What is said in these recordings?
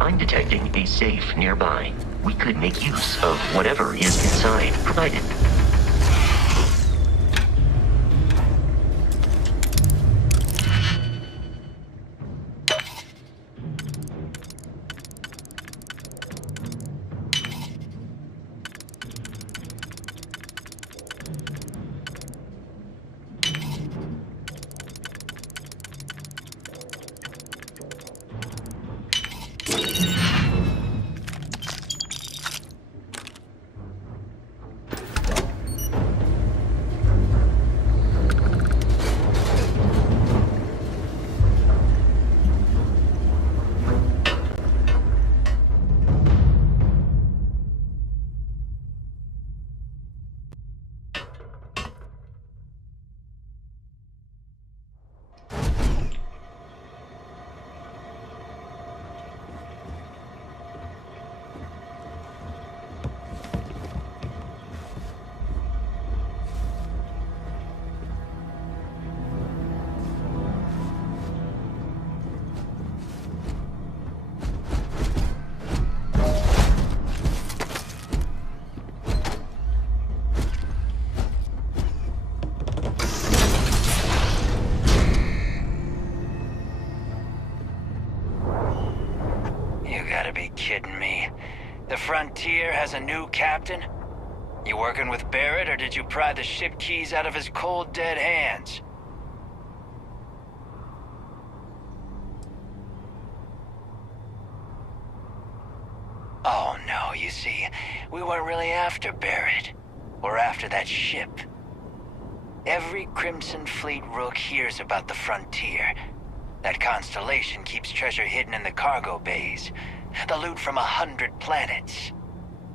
I'm detecting a safe nearby. We could make use of whatever is inside, provided. Kidding me? The Frontier has a new captain? You working with Barrett, or did you pry the ship keys out of his cold, dead hands? Oh no, you see, we weren't really after Barrett. We're after that ship. Every Crimson Fleet rook hears about the Frontier. That constellation keeps treasure hidden in the cargo bays. The loot from 100 planets.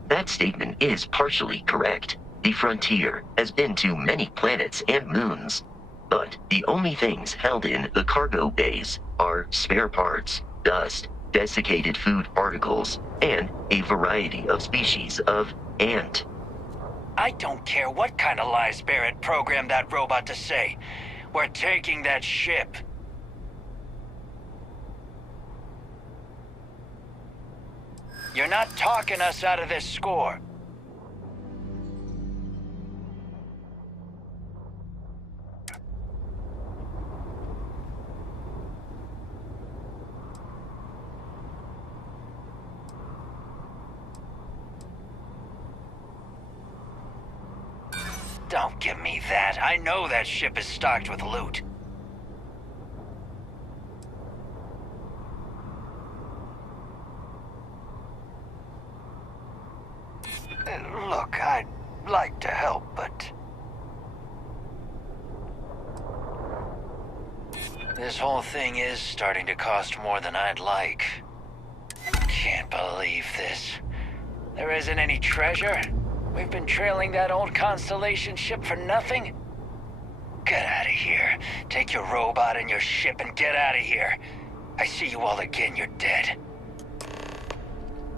That statement is partially correct. The Frontier has been to many planets and moons. But the only things held in the cargo bays are spare parts, dust, desiccated food particles, and a variety of species of ant. I don't care what kind of lies Barrett programmed that robot to say. We're taking that ship. You're not talking us out of this score. Don't give me that. I know that ship is stocked with loot. Look, I'd like to help, but... this whole thing is starting to cost more than I'd like. Can't believe this. There isn't any treasure? We've been trailing that old Constellation ship for nothing? Get out of here. Take your robot and your ship and get out of here. I see you all again, you're dead.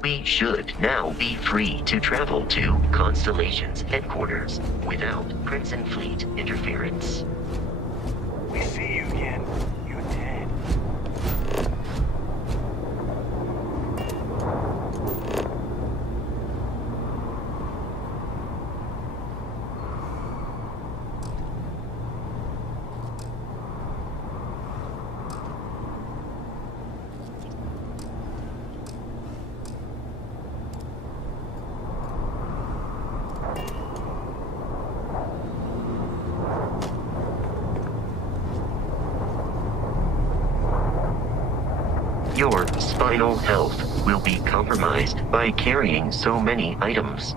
We should now be free to travel to Constellation's headquarters without Crimson Fleet interference. We see you again. You're dead. Your spinal health will be compromised by carrying so many items.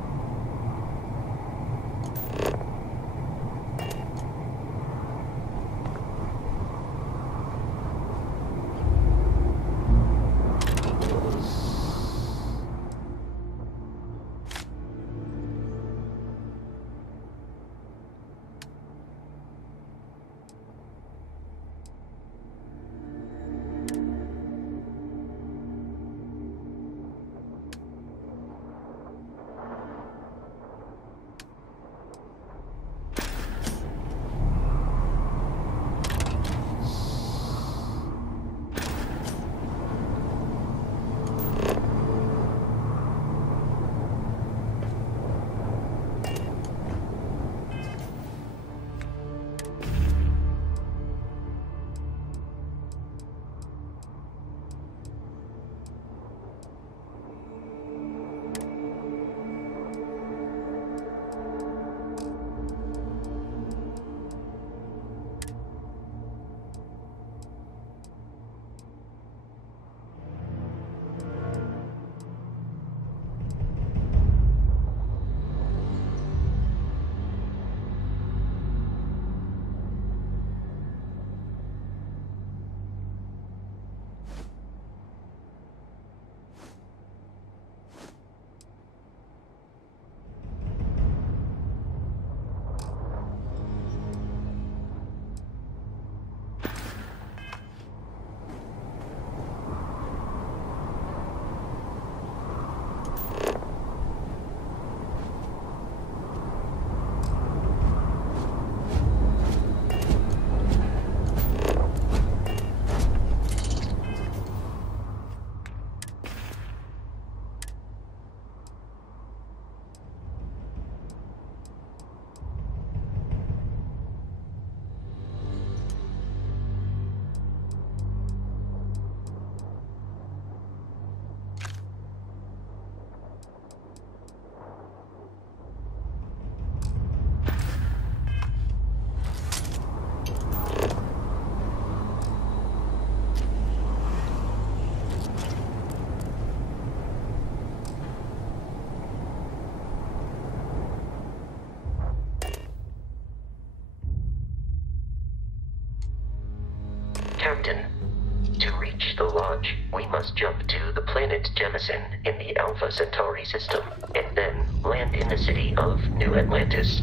launch, we must jump to the planet Jemison in the Alpha Centauri system, and then land in the city of New Atlantis.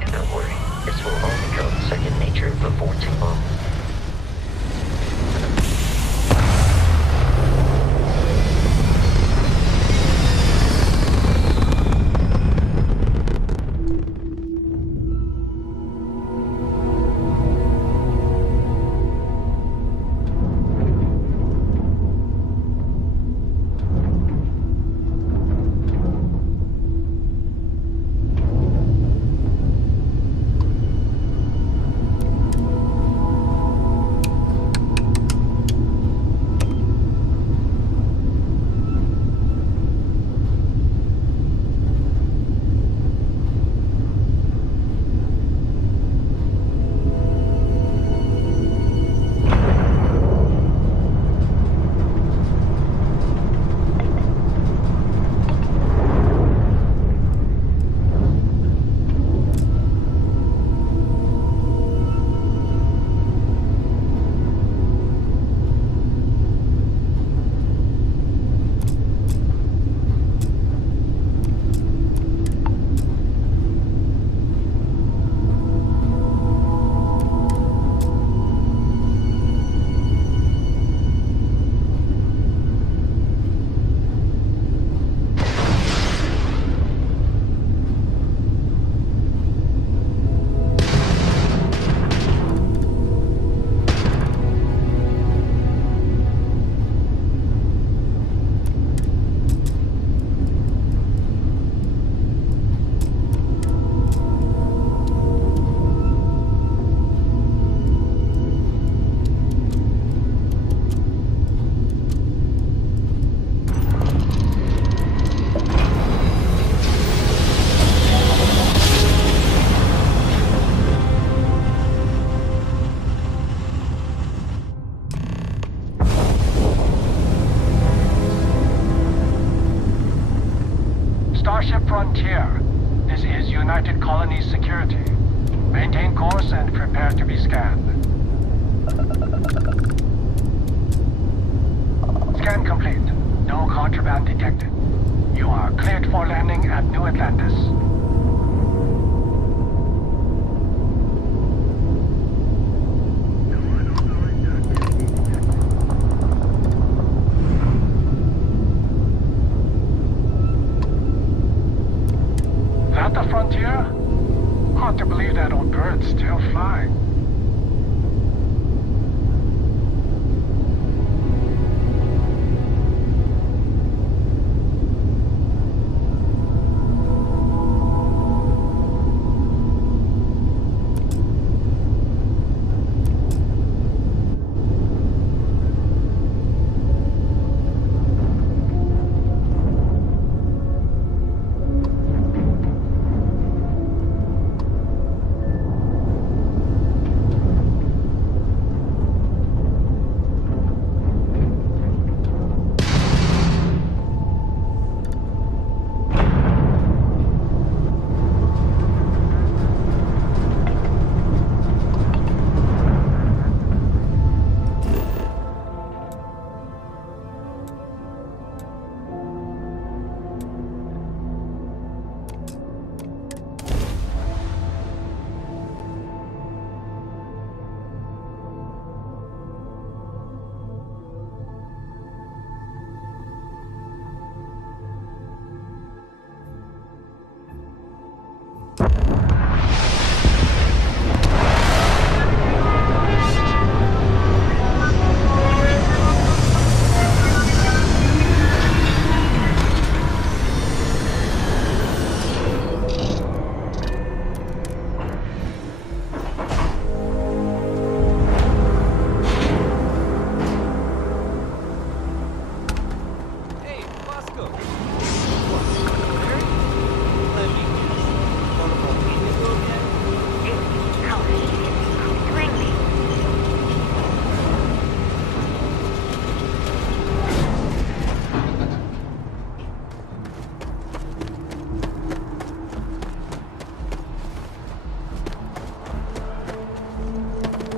And don't worry, this will all become second nature before too long. Starship Frontier. This is United Colonies Security. Maintain course and prepare to be scanned. Scan complete. No contraband detected. You are cleared for landing at New Atlantis. At the frontier? Hard to believe that old bird's still flying.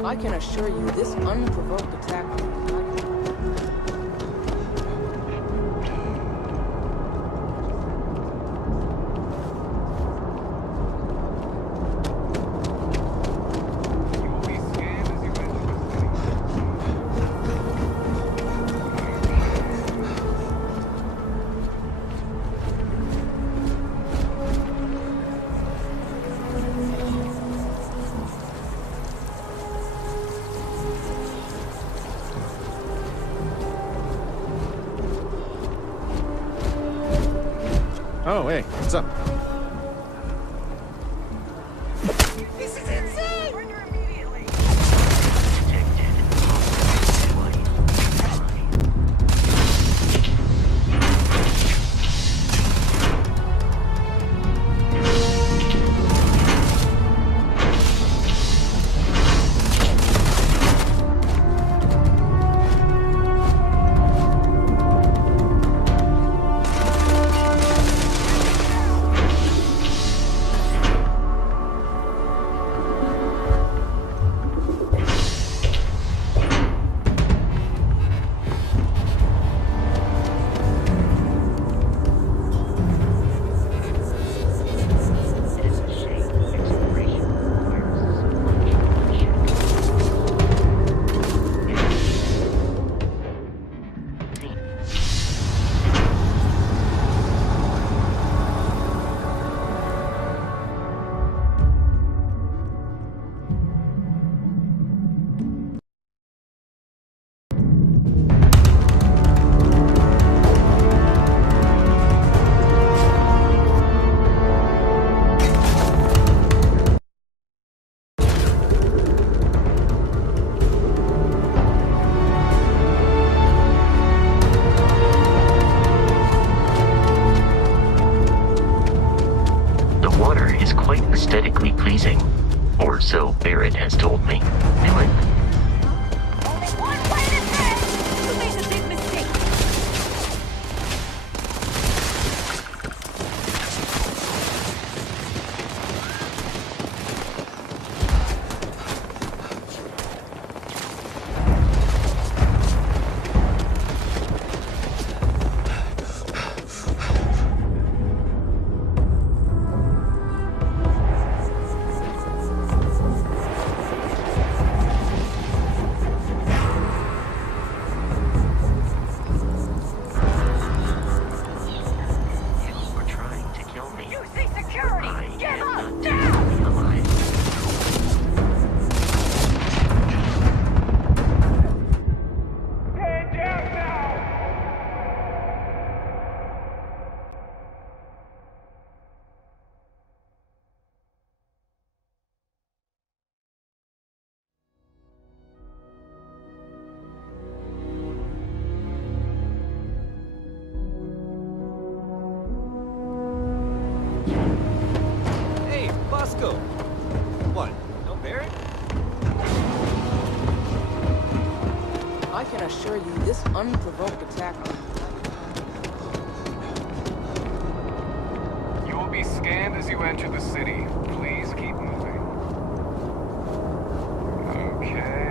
I can assure you this unprovoked attack will not Oh, hey, what's up? This is insane! Surrender immediately! Aesthetically pleasing. Or so Barrett has told me. Knew it. Only one way to this! You made a big mistake! What? No Barrett? I can assure you this unprovoked attack on You will be scanned as you enter the city. Please keep moving. Okay.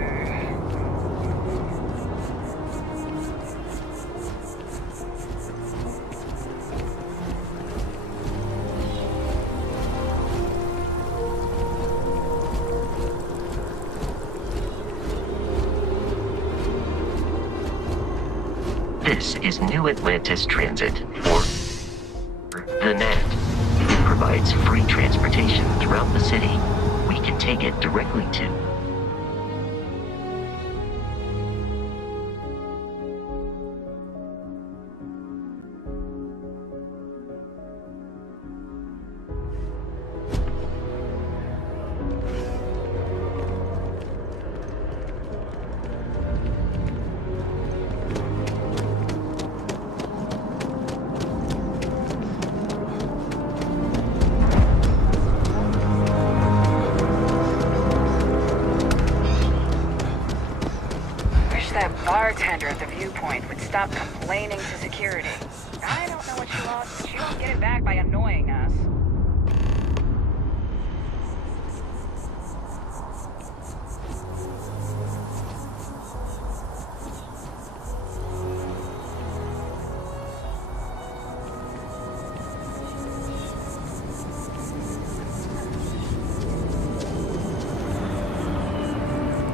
This is New Atlantis Transit, or the NAT. It provides free transportation throughout the city. We can take it directly to... That bartender at the viewpoint would stop complaining to security. I don't know what she lost, but she won't get it back by annoying us.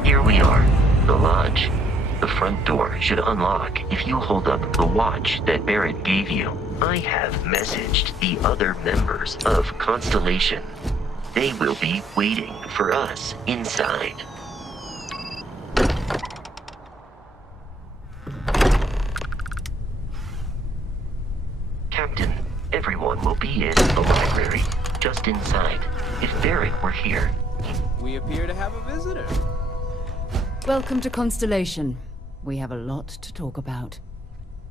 Here we are, the lodge. The front door should unlock if you hold up the watch that Barrett gave you. I have messaged the other members of Constellation. They will be waiting for us inside. Captain, Everyone will be in the library, just inside. If Barrett were here, We appear to have a visitor. Welcome to Constellation. We have a lot to talk about.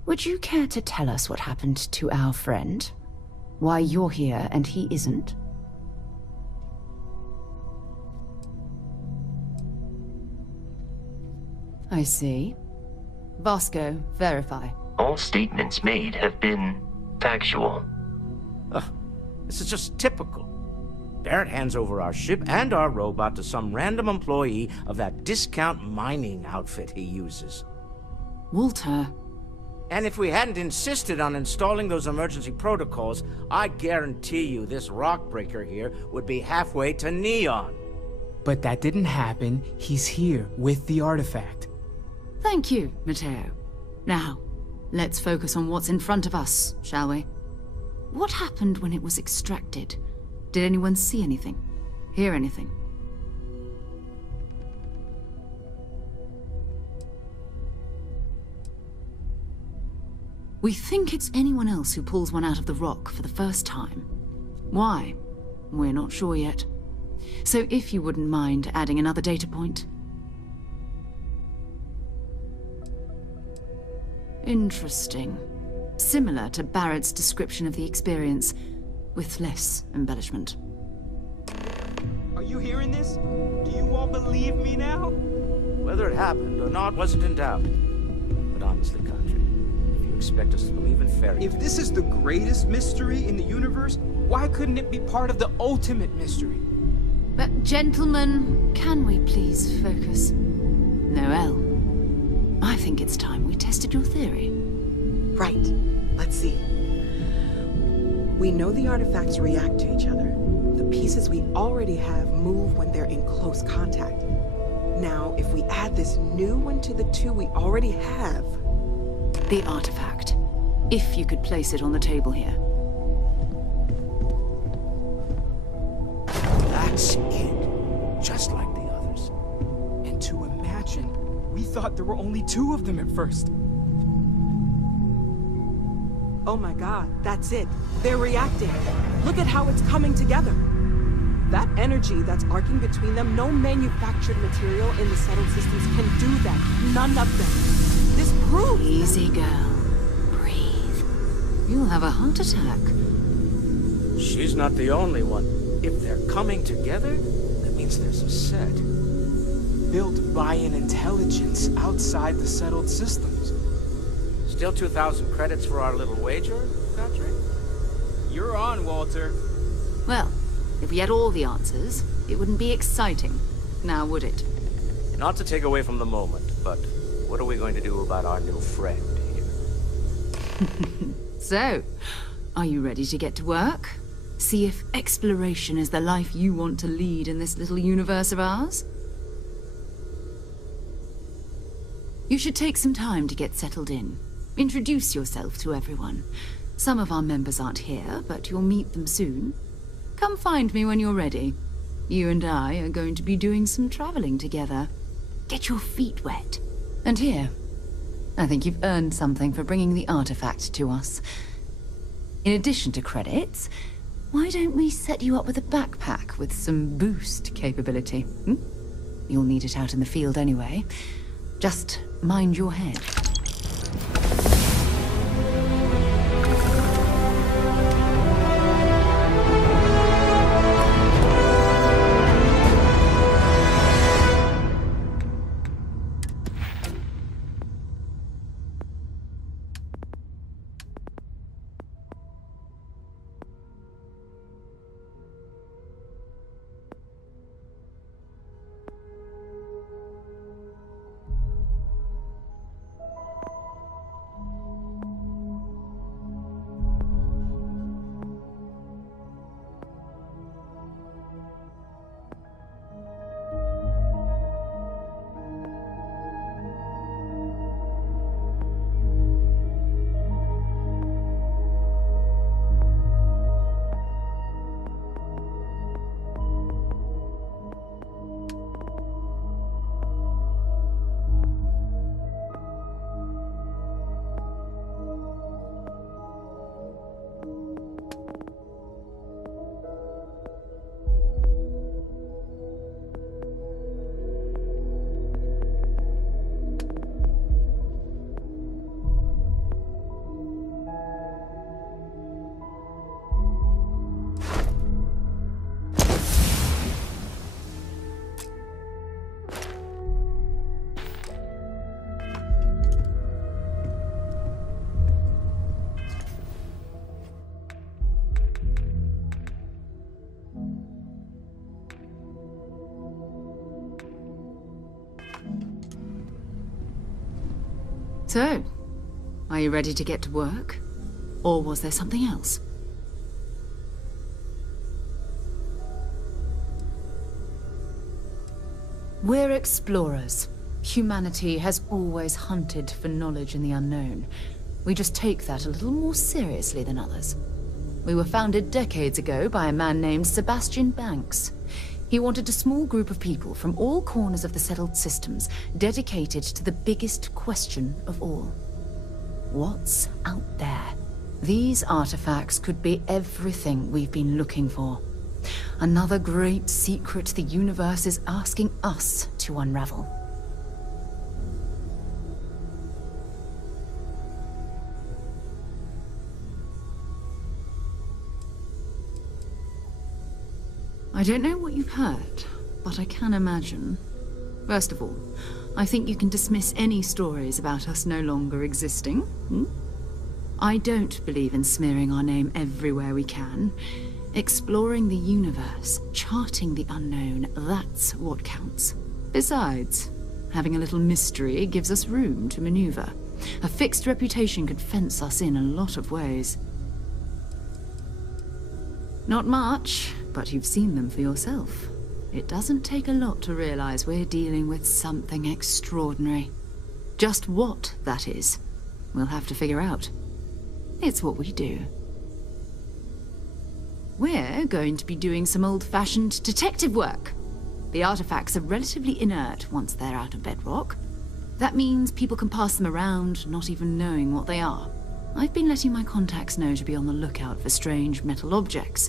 Would you care to tell us what happened to our friend? Why you're here and he isn't? I see. Vasco, verify. all statements made have been factual. This is just typical. Barrett hands over our ship and our robot to some random employee of that discount mining outfit he uses. Walter. And if we hadn't insisted on installing those emergency protocols, I guarantee you this rock breaker here would be halfway to Neon. But that didn't happen. He's here with the artifact. Thank you, Matteo. Now, let's focus on what's in front of us, shall we? What happened when it was extracted? Did anyone see anything? Hear anything? We think it's anyone else who pulls one out of the rock for the first time. Why? We're not sure yet. So if you wouldn't mind adding another data point. Interesting. Similar to Barrett's description of the experience, with less embellishment. Are you hearing this? Do you all believe me now? Whether it happened or not wasn't in doubt. But honestly, Country, if you expect us to believe in fairy If this is the greatest mystery in the universe, why couldn't it be part of the ultimate mystery? But gentlemen, can we please focus? Noel, I think it's time we tested your theory. Right. Let's see. We know the artifacts react to each other. The pieces we already have move when they're in close contact. Now, if we add this new one to the two we already have... The artifact. If you could place it on the table here. That's it. Just like the others. And to imagine, we thought there were only two of them at first. Oh my god, that's it. They're reacting. Look at how it's coming together. That energy that's arcing between them, no manufactured material in the settled systems can do that. None of them. This proves... Easy, girl. Breathe. You'll have a heart attack. She's not the only one. If they're coming together, that means there's a set. Built by an intelligence outside the settled systems. Still 2,000 credits for our little wager, Country? You're on, Walter. Well, if we had all the answers, it wouldn't be exciting, now would it? Not to take away from the moment, but what are we going to do about our new friend here? So, are you ready to get to work? See if exploration is the life you want to lead in this little universe of ours? You should take some time to get settled in. Introduce yourself to everyone. Some of our members aren't here, but you'll meet them soon. Come find me when you're ready. You and I are going to be doing some traveling together. Get your feet wet. And here, I think you've earned something for bringing the artifact to us. In addition to credits, why don't we set you up with a backpack with some boost capability? You'll need it out in the field anyway. Just mind your head. So, are you ready to get to work? Or was there something else? We're explorers. Humanity has always hunted for knowledge in the unknown. We just take that a little more seriously than others. We were founded decades ago by a man named Sebastian Banks. He wanted a small group of people from all corners of the settled systems dedicated to the biggest question of all. What's out there? These artifacts could be everything we've been looking for. Another great secret the universe is asking us to unravel. I don't know what you've heard, but I can imagine. First of all, I think you can dismiss any stories about us no longer existing. I don't believe in smearing our name everywhere we can. Exploring the universe, charting the unknown, that's what counts. Besides, having a little mystery gives us room to maneuver. A fixed reputation could fence us in a lot of ways. Not much, but you've seen them for yourself. It doesn't take a lot to realize we're dealing with something extraordinary. Just what that is, we'll have to figure out. It's what we do. We're going to be doing some old-fashioned detective work. The artifacts are relatively inert once they're out of bedrock. That means people can pass them around, not even knowing what they are. I've been letting my contacts know to be on the lookout for strange metal objects.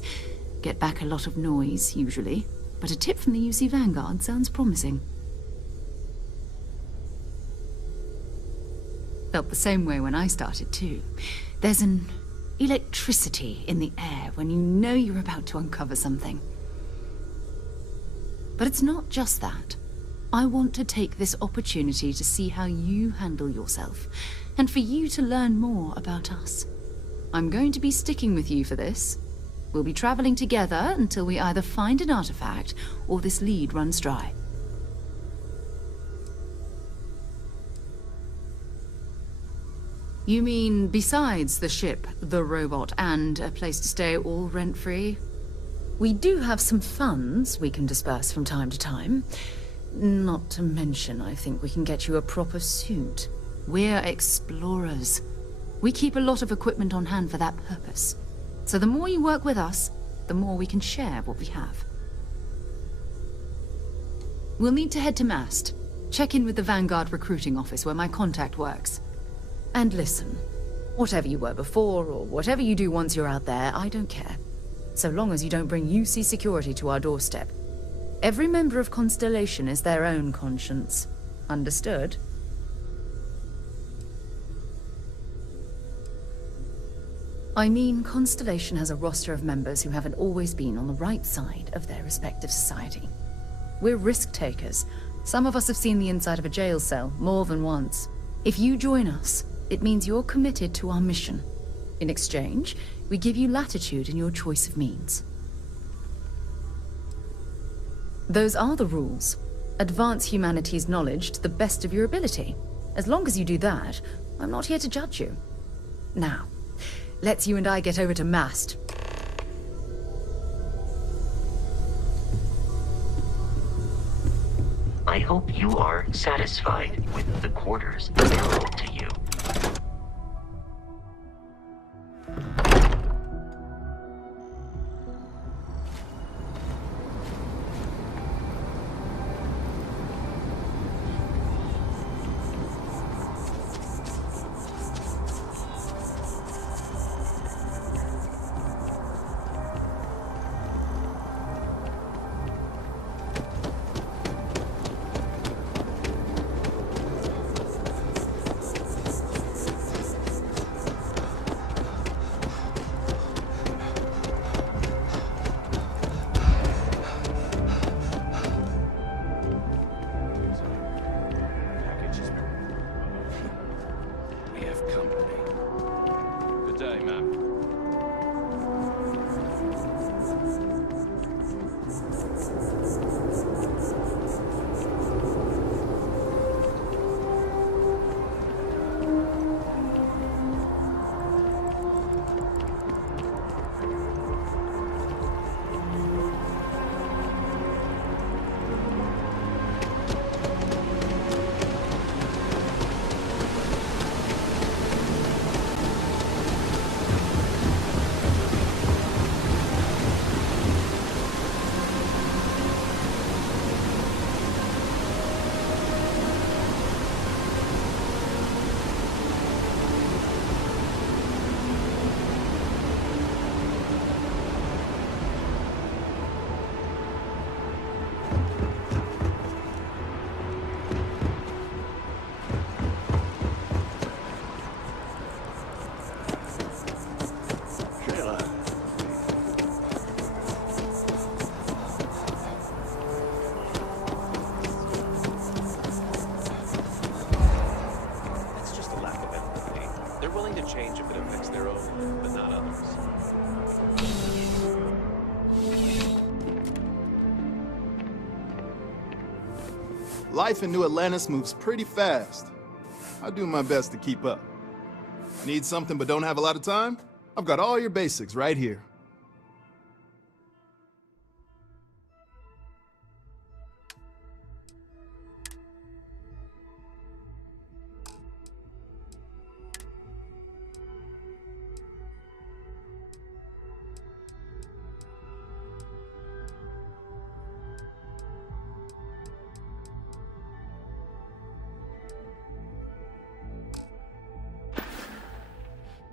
Get back a lot of noise, usually, but a tip from the UC Vanguard sounds promising. Felt the same way when I started, too. There's an electricity in the air when you know you're about to uncover something. But it's not just that. I want to take this opportunity to see how you handle yourself, and for you to learn more about us. I'm going to be sticking with you for this. We'll be traveling together until we either find an artifact or this lead runs dry. You mean besides the ship, the robot, and a place to stay all rent-free? We do have some funds we can disperse from time to time. Not to mention, I think we can get you a proper suit. We're explorers. We keep a lot of equipment on hand for that purpose. So the more you work with us, the more we can share what we have. We'll need to head to Mast. Check in with the Vanguard recruiting office where my contact works. And listen, whatever you were before, or whatever you do once you're out there, I don't care. So long as you don't bring UC security to our doorstep. Every member of Constellation is their own conscience. Understood? I mean, Constellation has a roster of members who haven't always been on the right side of their respective society. We're risk-takers. Some of us have seen the inside of a jail cell more than once. If you join us, it means you're committed to our mission. In exchange, we give you latitude in your choice of means. Those are the rules. Advance humanity's knowledge to the best of your ability. As long as you do that, I'm not here to judge you. Now, let's you and I get over to Mast. I hope you are satisfied with the quarters available to you. to change if it affects their own, but not others. Life in New Atlantis moves pretty fast. I do my best to keep up. Need something but don't have a lot of time? I've got all your basics right here.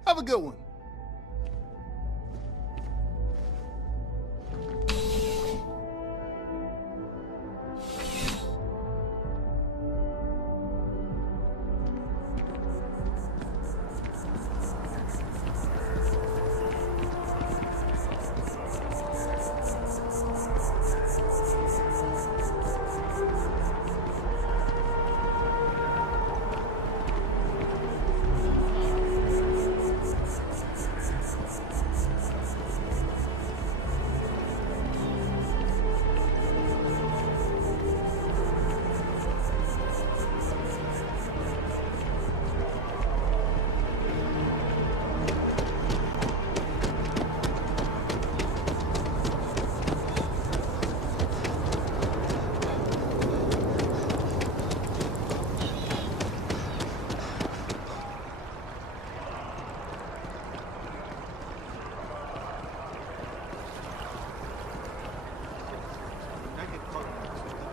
Have a good one.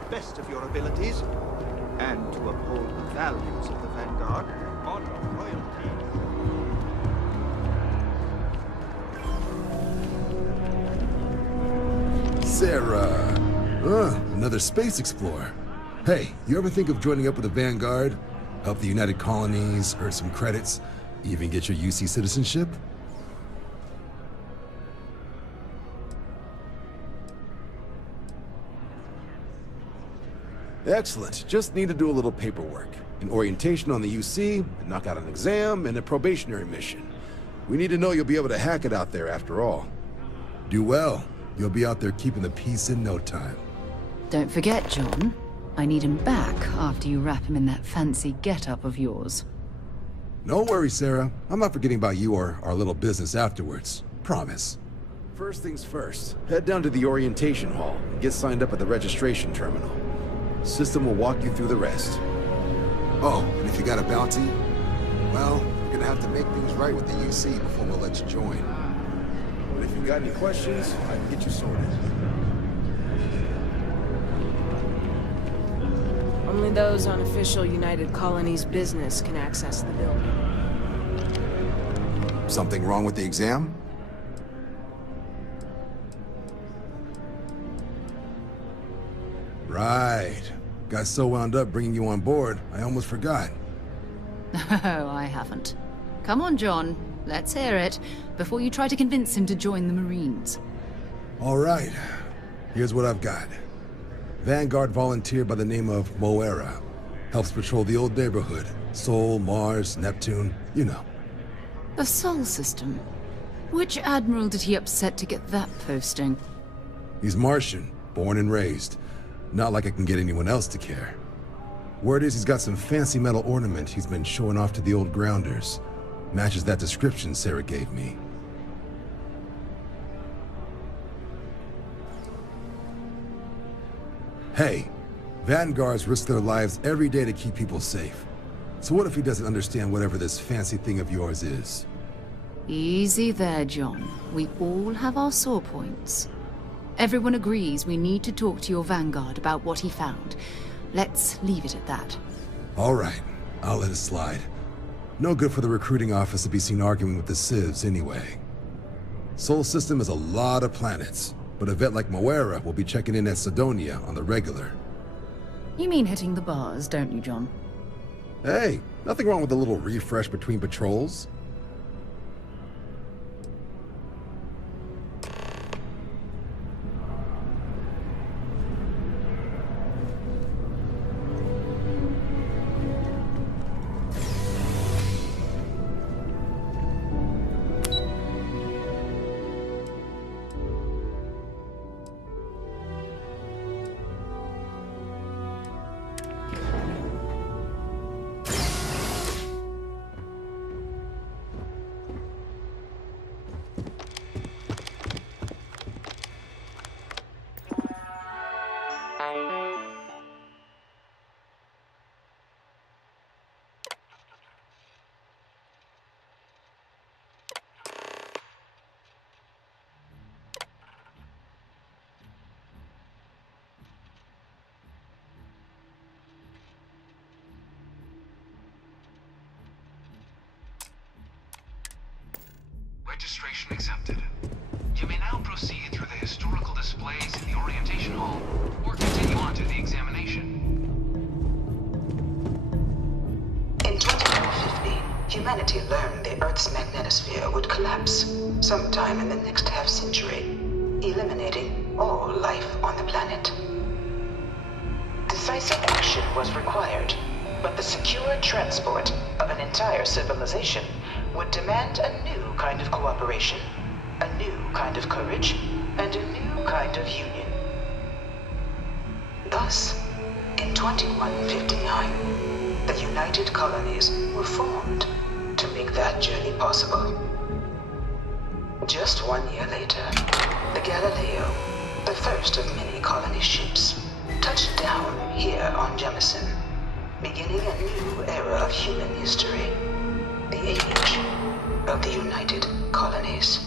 Best of your abilities, and to uphold the values of the Vanguard, honor royalty. Sarah! Another space explorer. Hey, you ever think of joining up with the Vanguard? Help the United Colonies, earn some credits, even get your UC citizenship? Excellent. Just need to do a little paperwork. An orientation on the UC, knock out an exam, and a probationary mission. We need to know you'll be able to hack it out there after all. Do well. You'll be out there keeping the peace in no time. Don't forget, John. I need him back after you wrap him in that fancy get-up of yours. No worries, Sarah. I'm not forgetting about you or our little business afterwards. Promise. First things first, head down to the orientation hall and get signed up at the registration terminal. System will walk you through the rest. Oh, and if you got a bounty, well, you're gonna have to make things right with the UC before we'll let you join. But if you got any questions, I can get you sorted. Only those on official United Colonies business can access the building. Something wrong with the exam? Right. Got so wound up bringing you on board, I almost forgot. Oh, I haven't. Come on, John. Let's hear it, before you try to convince him to join the Marines. All right. Here's what I've got. Vanguard volunteer by the name of Moira. Helps patrol the old neighborhood. Sol, Mars, Neptune, you know. The Sol system? Which admiral did he upset to get that posting? He's Martian, born and raised. Not like I can get anyone else to care. Word is he's got some fancy metal ornament he's been showing off to the old grounders. Matches that description Sarah gave me. Hey, Vanguards risk their lives every day to keep people safe. So what if he doesn't understand whatever this fancy thing of yours is? Easy there, John. We all have our sore points. Everyone agrees we need to talk to your Vanguard about what he found. Let's leave it at that. All right, I'll let it slide. No good for the recruiting office to be seen arguing with the civs anyway. Sol system is a lot of planets, but a vet like Moira will be checking in at Sidonia on the regular. You mean hitting the bars, don't you, John? Hey, nothing wrong with a little refresh between patrols. Registration accepted. You may now proceed through the historical displays in the orientation hall, or continue on to the examination. In 2150, humanity learned the Earth's magnetosphere would collapse sometime in the next half-century, eliminating all life on the planet. Decisive action was required, but the secure transport of an entire civilization would demand a new kind of cooperation, a new kind of courage, and a new kind of union. Thus, in 2159, the United Colonies were formed to make that journey possible. Just 1 year later, the Galileo, the first of many colony ships, touched down here on Jemison, beginning a new era of human history, the age of the United Colonies.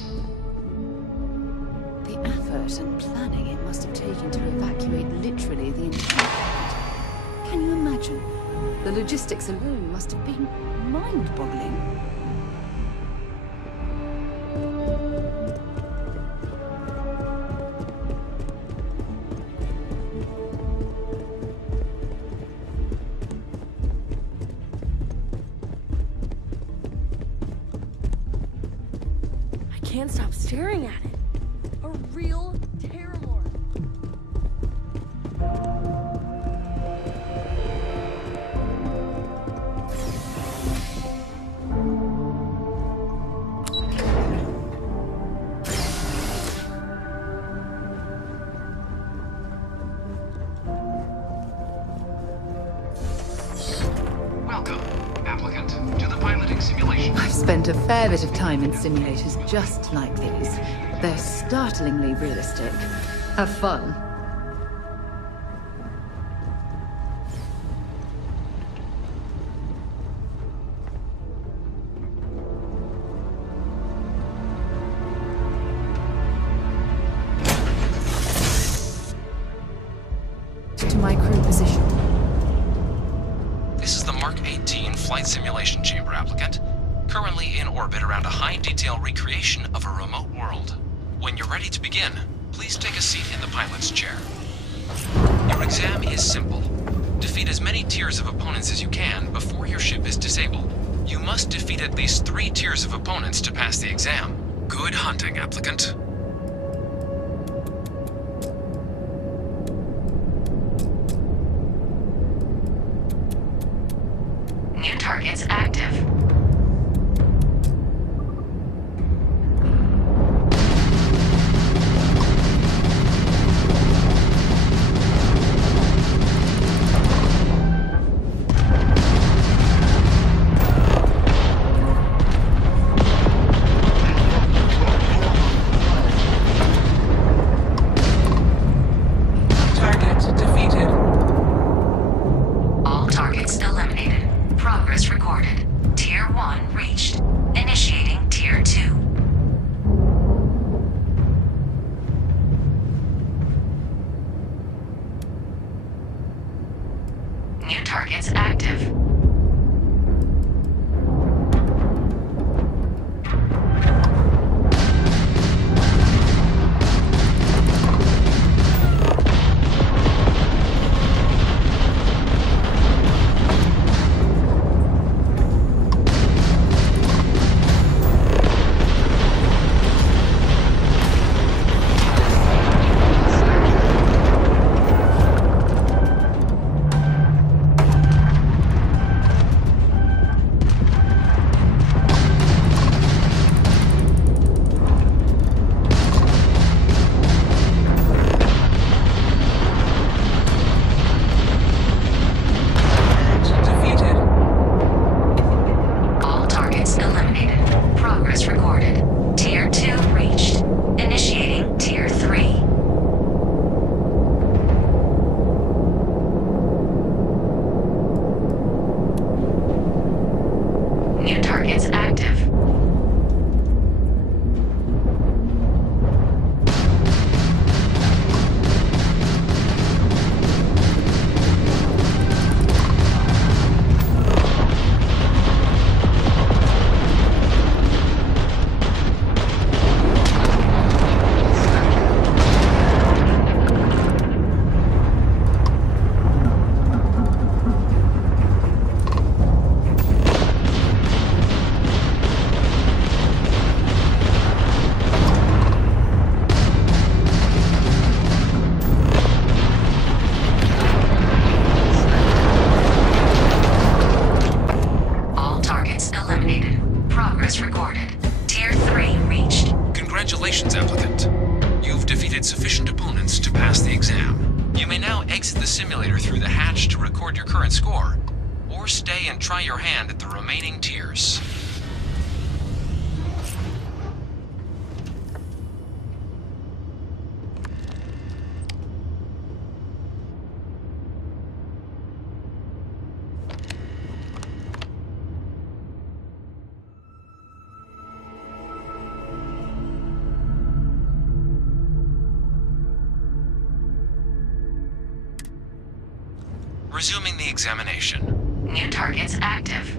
The effort and planning it must have taken to evacuate literally the entire planet. Can you imagine? The logistics alone must have been mind-boggling. I can't stop staring at it. A real terror. Welcome, applicant, to the piloting simulation. I've spent a fair bit of time in simulators just like these. They're startlingly realistic. Have fun. To my crew position. This is the Mark 18 flight simulation chamber, applicant. Currently in orbit around a high-detail recreation of a remote world. When you're ready to begin, please take a seat in the pilot's chair. Your exam is simple. Defeat as many tiers of opponents as you can before your ship is disabled. You must defeat at least 3 tiers of opponents to pass the exam. Good hunting, applicant. New targets active. Tier 3 reached. Congratulations, applicant. You've defeated sufficient opponents to pass the exam. You may now exit the simulator through the hatch to record your current score, or stay and try your hand at the remaining tiers. Resuming the examination. New targets active.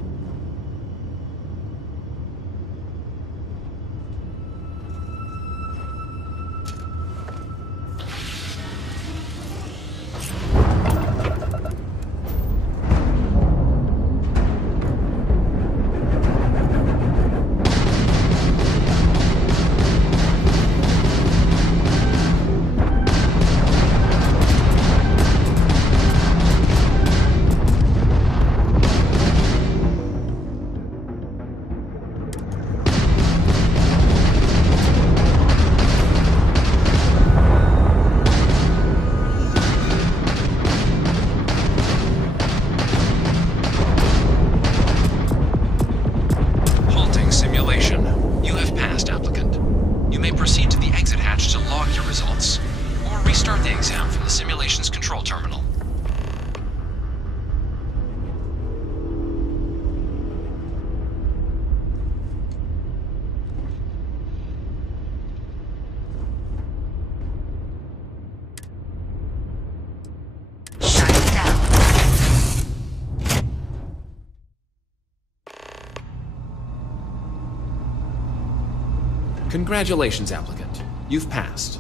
Congratulations, applicant. You've passed.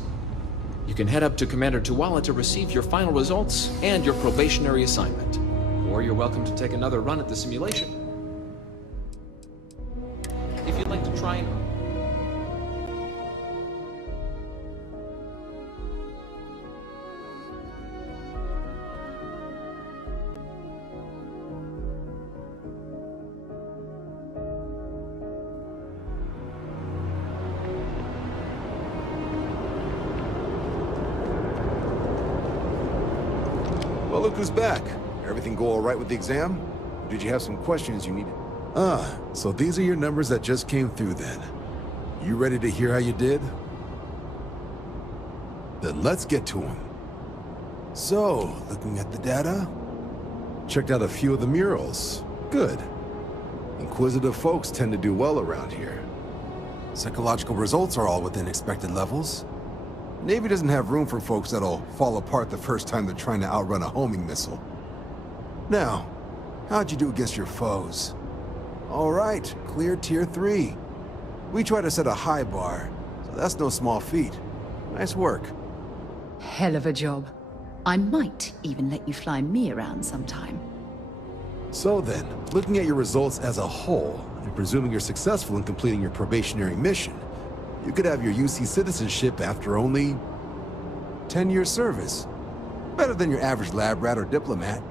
You can head up to Commander Tuwala to receive your final results and your probationary assignment. Or you're welcome to take another run at the simulation. If you'd like to try and... Well, look who's back. Everything go all right with the exam? Or did you have some questions you needed? So these are your numbers that just came through then. You ready to hear how you did? Then let's get to them. So, looking at the data, checked out a few of the murals. Good. Inquisitive folks tend to do well around here. Psychological results are all within expected levels. Navy doesn't have room for folks that'll fall apart the first time they're trying to outrun a homing missile. Now, how'd you do against your foes? All right, clear Tier 3. We try to set a high bar, so that's no small feat. Nice work. Hell of a job. I might even let you fly me around sometime. So then, looking at your results as a whole, and presuming you're successful in completing your probationary mission, you could have your UC citizenship after only 10 years service. Better than your average lab rat or diplomat,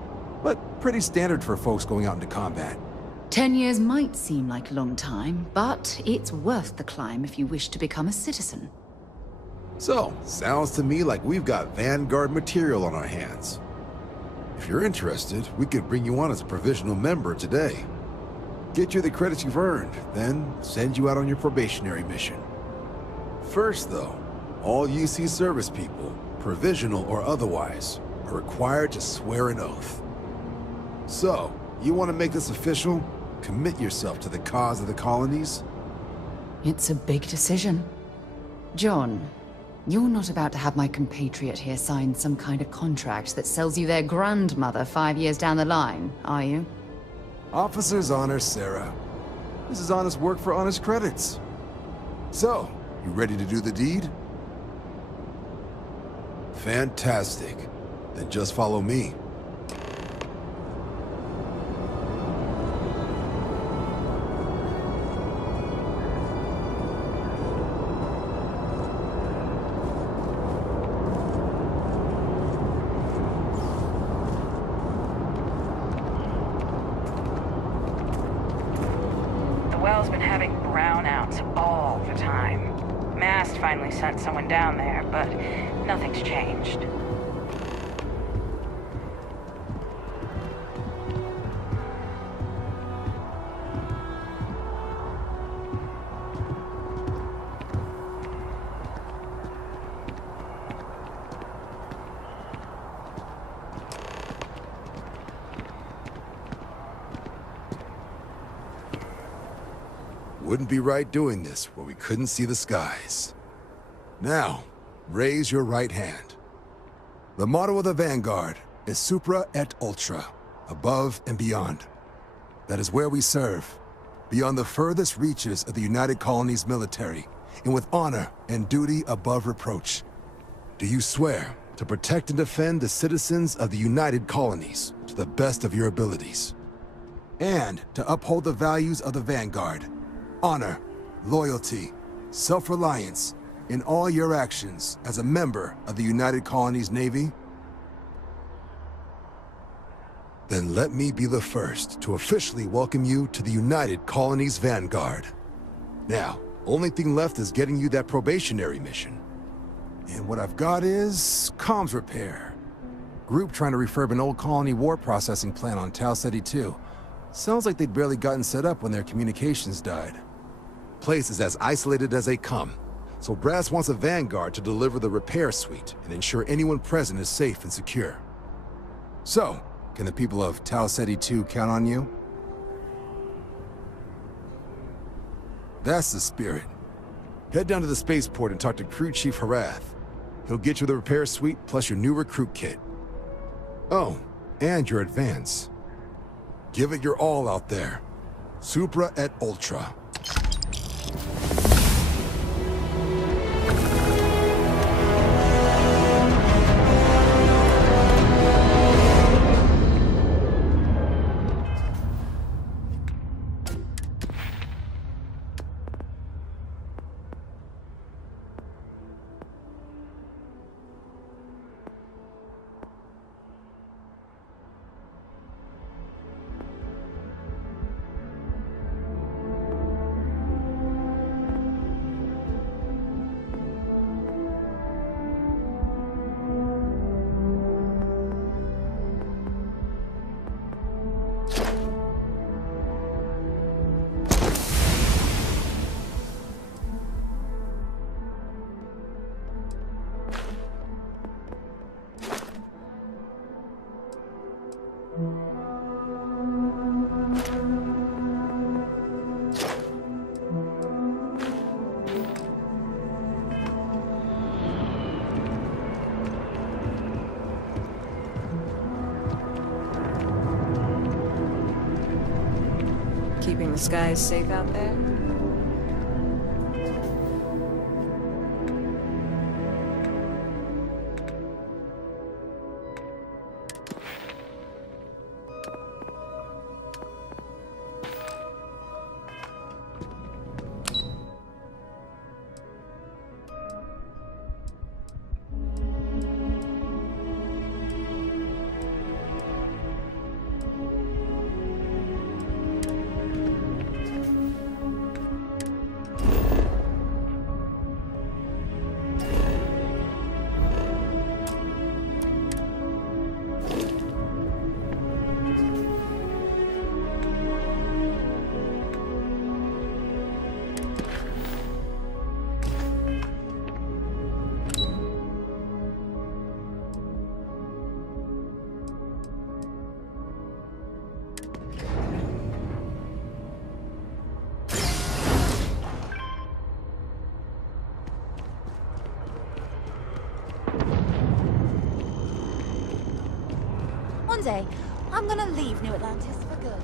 but pretty standard for folks going out into combat. 10 years might seem like a long time, but it's worth the climb if you wish to become a citizen. So, sounds to me like we've got Vanguard material on our hands. If you're interested, we could bring you on as a provisional member today. Get you the credits you've earned, then send you out on your probationary mission. First, though, all UC service people, provisional or otherwise, are required to swear an oath. So, you want to make this official? Commit yourself to the cause of the colonies? It's a big decision. John, you're not about to have my compatriot here sign some kind of contract that sells you their grandmother 5 years down the line, are you? Officer's honor, Sarah. This is honest work for honest credits. So, you ready to do the deed? Fantastic. Then just follow me. The well's been having brownouts all finally sent someone down there, but nothing's changed. Wouldn't be right doing this where we couldn't see the skies. Now, raise your right hand. The motto of the Vanguard is Supra et Ultra, above and beyond. That is where we serve, beyond the furthest reaches of the United Colonies military, and with honor and duty above reproach. Do you swear to protect and defend the citizens of the United Colonies to the best of your abilities? And to uphold the values of the Vanguard, honor, loyalty, self-reliance in all your actions as a member of the United Colonies Navy? Then let me be the first to officially welcome you to the United Colonies Vanguard. Now, only thing left is getting you that probationary mission. And what I've got is comms repair. Group trying to refurb an old colony war processing plant on Tau Ceti 2. Sounds like they'd barely gotten set up when their communications died. Place is as isolated as they come, so Brass wants a Vanguard to deliver the repair suite and ensure anyone present is safe and secure. So, can the people of Tau Ceti 2 count on you? That's the spirit. Head down to the spaceport and talk to Crew Chief Harath. He'll get you the repair suite plus your new recruit kit. Oh, and your advance. Give it your all out there. Supra et Ultra. Keeping the skies safe out there? One day, I'm gonna leave New Atlantis for good.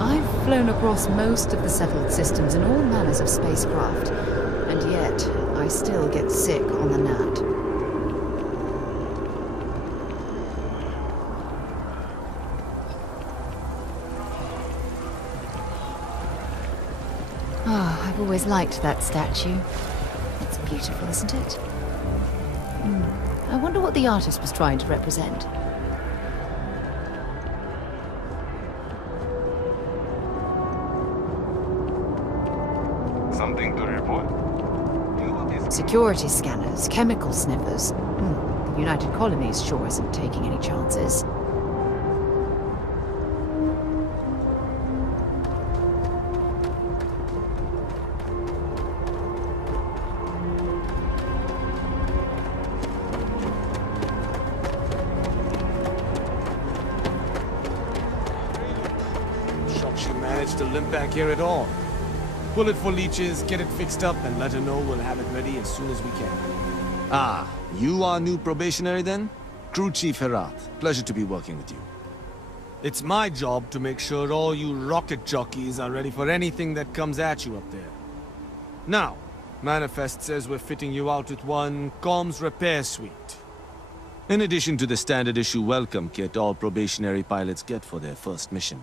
I've flown across most of the settled systems in all manners of spacecraft, and yet I still get sick on the gnat. Ah, I've always liked that statue. It's beautiful, isn't it? I wonder what the artist was trying to represent. Something to report? Security scanners, chemical sniffers. The United Colonies sure isn't taking any chances. Shocked she managed to limp back here at all. Pull it for leeches, get it fixed up, and let her know we'll have it ready as soon as we can. Ah, you are new probationary then? Crew Chief Herat. Pleasure to be working with you. It's my job to make sure all you rocket jockeys are ready for anything that comes at you up there. Now, Manifest says we're fitting you out with one comms repair suite. In addition to the standard issue welcome kit all probationary pilots get for their first mission.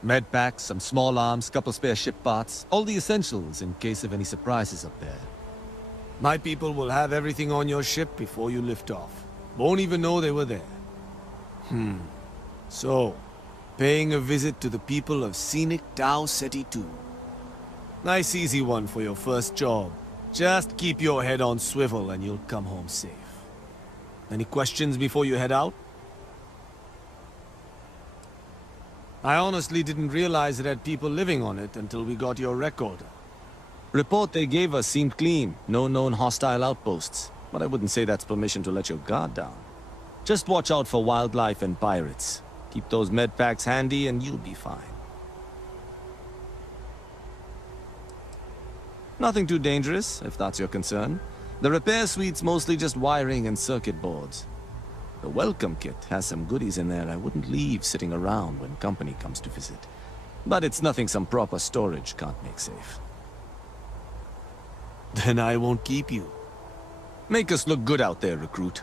Med packs, some small arms, couple spare ship parts, all the essentials in case of any surprises up there. My people will have everything on your ship before you lift off. Won't even know they were there. So, paying a visit to the people of scenic Tau Ceti 2. Nice easy one for your first job. Just keep your head on swivel and you'll come home safe. Any questions before you head out? I honestly didn't realize it had people living on it until we got your recorder. Report they gave us seemed clean. No known hostile outposts. But I wouldn't say that's permission to let your guard down. Just watch out for wildlife and pirates. Keep those med packs handy and you'll be fine. Nothing too dangerous, if that's your concern. The repair suite's mostly just wiring and circuit boards. The welcome kit has some goodies in there I wouldn't leave sitting around when company comes to visit. But it's nothing some proper storage can't make safe. Then I won't keep you. Make us look good out there, recruit.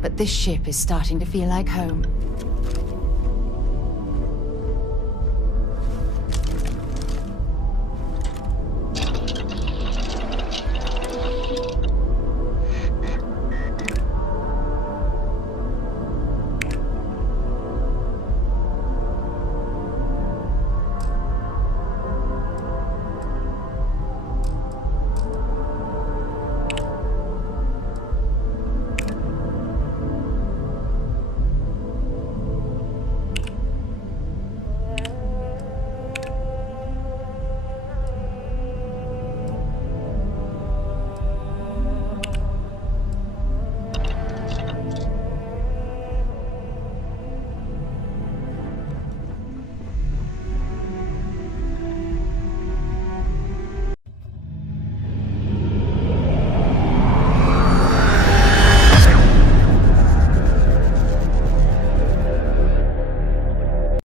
But this ship is starting to feel like home.